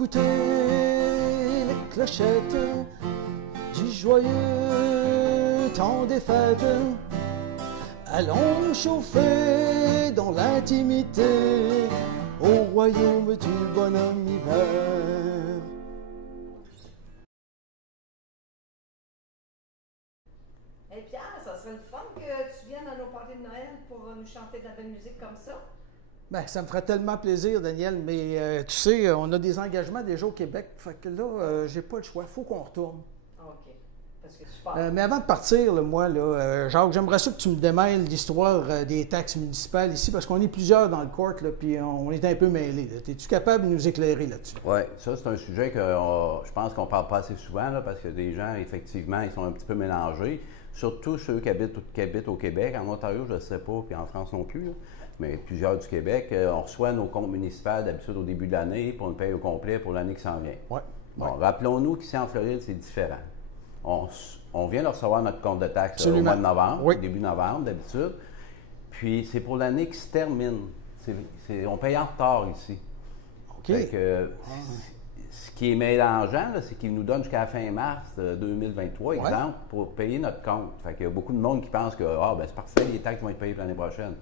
écouter les clochettes du joyeux temps des fêtes. Allons nous chauffer dans l'intimité au royaume du bonhomme hiver. Hey Pierre, ça serait le fun que tu viennes à nos parties de Noël pour nous chanter de la belle musique comme ça. Ben, ça me ferait tellement plaisir, Daniel, mais tu sais, on a des engagements déjà au Québec, fait que là, j'ai pas le choix, faut qu'on retourne. OK. Parce que super. Mais avant de partir, là, moi, là, Jacques, j'aimerais ça que tu me démêles l'histoire des taxes municipales ici, parce qu'on est plusieurs dans le court, là, puis on est un peu mêlés. Es-tu capable de nous éclairer là-dessus? Oui, ça, c'est un sujet que je pense qu'on ne parle pas assez souvent, là, parce que des gens, effectivement, ils sont un petit peu mélangés. Surtout ceux qui habitent au Québec. En Ontario, je ne sais pas, puis en France non plus, là, mais plusieurs du Québec. On reçoit nos comptes municipaux d'habitude au début de l'année, puis on le paye au complet pour l'année qui s'en vient. Ouais. Bon, rappelons-nous qu'ici en Floride, c'est différent. On vient de recevoir notre compte de taxes au mois de novembre, oui. Début novembre d'habitude. Puis c'est pour l'année qui se termine. On paye en retard ici. OK. Fait que, ce qui est mélangeant, là, c'est qu'il nous donne jusqu'à la fin mars 2023, exemple, pour payer notre compte. Fait qu'il y a beaucoup de monde qui pense que ben, c'est parfait, les taxes vont être payées pour l'année prochaine.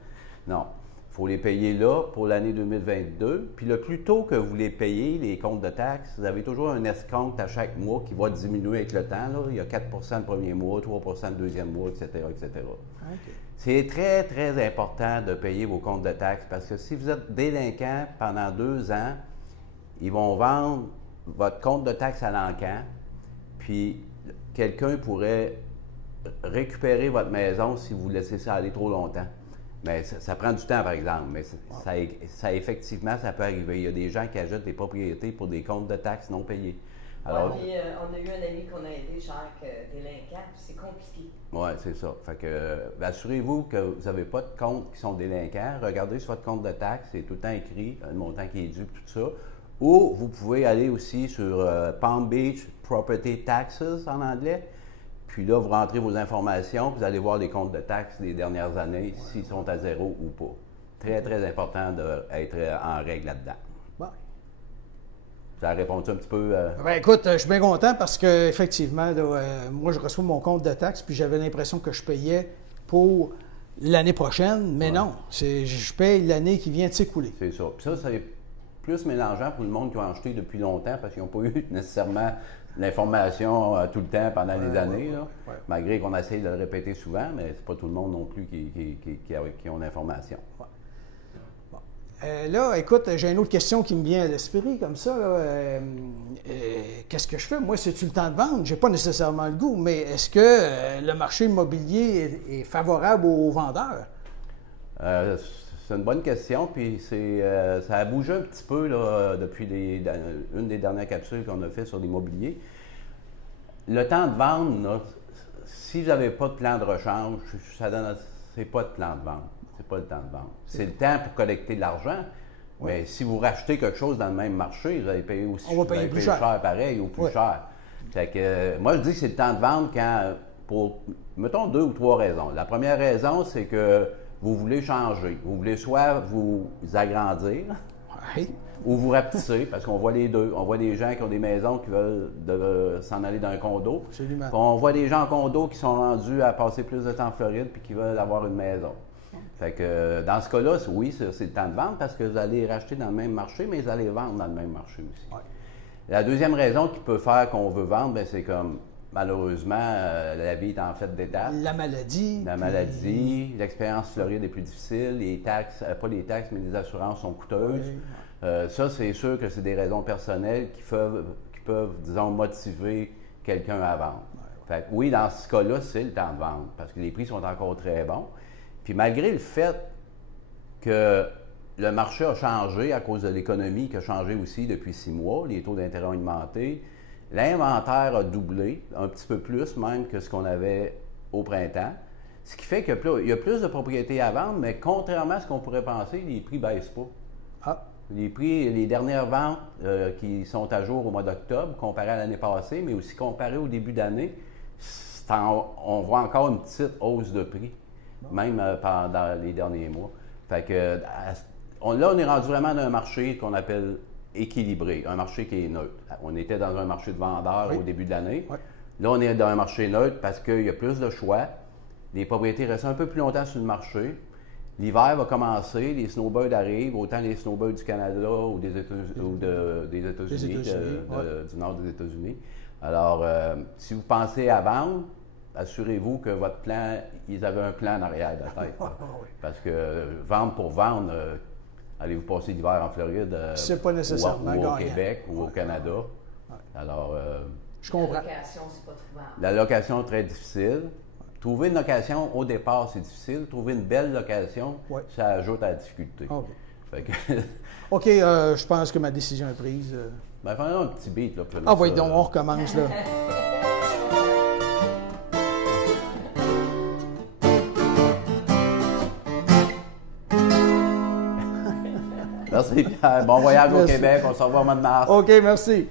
Non. Il faut les payer là pour l'année 2022. Puis le plus tôt que vous les payez, les comptes de taxes, vous avez toujours un escompte à chaque mois qui va diminuer avec le temps. Là. Il y a 4 le premier mois, 3 le deuxième mois, etc., etc. OK. C'est très, très important de payer vos comptes de taxes parce que si vous êtes délinquant pendant 2 ans, ils vont vendre votre compte de taxes à l'encan, puis quelqu'un pourrait récupérer votre maison si vous laissez ça aller trop longtemps. Mais ça prend du temps, par exemple, mais ça effectivement, ça peut arriver. Il y a des gens qui achètent des propriétés pour des comptes de taxes non payés. Alors, on a eu un ami qu'on a aidé, Jacques, délinquant, puis c'est compliqué. Oui, c'est ça. Fait que, assurez-vous que vous n'avez pas de comptes qui sont délinquants. Regardez sur votre compte de taxes, c'est tout le temps écrit, le montant qui est dû, tout ça. Ou vous pouvez aller aussi sur Palm Beach Property Taxes en anglais. Puis là, vous rentrez vos informations, vous allez voir les comptes de taxes des dernières années, s'ils sont à zéro ou pas. Très, très important d'être en règle là-dedans. Bon. Ça répond-tu un petit peu? Ben, écoute, je suis bien content parce qu'effectivement, moi, je reçois mon compte de taxes, puis j'avais l'impression que je payais pour l'année prochaine, mais non, je paye l'année qui vient de s'écouler. C'est ça. Puis ça, c'est plus mélangeant pour le monde qui a acheté depuis longtemps parce qu'ils n'ont pas eu nécessairement l'information tout le temps pendant des années, là, malgré qu'on essaye de le répéter souvent, mais c'est pas tout le monde non plus qui ont l'information. Ouais. Bon. Là, écoute, j'ai une autre question qui me vient à l'esprit comme ça. Qu'est-ce que je fais? Moi, c'est-tu le temps de vendre? J'ai pas nécessairement le goût, mais est-ce que le marché immobilier est favorable aux vendeurs? C'est une bonne question, puis ça a bougé un petit peu là, depuis une des dernières capsules qu'on a fait sur l'immobilier. Le temps de vendre, là, si vous n'avez pas de plan de rechange, c'est pas de plan de vente. C'est pas le temps de vendre. C'est le temps pour collecter de l'argent, mais si vous rachetez quelque chose dans le même marché, vous allez payer aussi plus cher pareil ou plus cher. Fait que, moi, je dis que c'est le temps de vendre pour, mettons, 2 ou 3 raisons. La première raison, c'est que vous voulez changer. Vous voulez soit vous agrandir ou vous rapetisser, parce qu'on voit les deux. On voit des gens qui ont des maisons qui veulent s'en aller dans un condo. Absolument. Puis on voit des gens en condo qui sont rendus à passer plus de temps en Floride puis qui veulent avoir une maison. Fait que dans ce cas-là, oui, c'est le temps de vendre parce que vous allez racheter dans le même marché, mais vous allez vendre dans le même marché aussi. Ouais. La deuxième raison qui peut faire qu'on veut vendre, bien, c'est comme malheureusement, la vie est en fait d'étapes. La maladie. L'expérience Floride est plus difficile, les taxes, pas les taxes, mais les assurances sont coûteuses. Ça, c'est sûr que c'est des raisons personnelles qui peuvent, disons, motiver quelqu'un à vendre. Fait que, oui, dans ce cas-là, c'est le temps de vendre parce que les prix sont encore très bons. Puis malgré le fait que le marché a changé à cause de l'économie qui a changé aussi depuis 6 mois, les taux d'intérêt ont augmenté, l'inventaire a doublé, un petit peu plus même que ce qu'on avait au printemps. Ce qui fait qu'il y a plus de propriétés à vendre, mais contrairement à ce qu'on pourrait penser, les prix ne baissent pas. Ah. Les prix, les dernières ventes qui sont à jour au mois d'octobre, comparé à l'année passée, mais aussi comparé au début d'année, on voit encore une petite hausse de prix, même pendant les derniers mois. Fait que là, on est rendu vraiment dans un marché qu'on appelle équilibré, un marché qui est neutre. On était dans un marché de vendeurs au début de l'année. Oui. Là, on est dans un marché neutre parce qu'il y a plus de choix. Les propriétés restent un peu plus longtemps sur le marché. L'hiver va commencer, les snowbirds arrivent, autant les snowbirds du Canada ou des États-Unis, du nord des États-Unis. Alors, si vous pensez à vendre, assurez-vous que votre plan, ils avaient un plan en arrière de la tête. Parce que vendre pour vendre, allez-vous passer l'hiver en Floride c'est pas nécessairement ou au gagnant. Québec ou au Canada. Alors, je comprends. La location, c'est pas trouvable. la location est très difficile. Trouver une location au départ, c'est difficile. Trouver une belle location, ça ajoute à la difficulté. OK, Fait que, OK, je pense que ma décision est prise. ben, faisons un petit beat. Là, Ah oui, donc on recommence là. Merci Pierre. Bon voyage au Québec. On se revoit au mois de mars. OK, merci.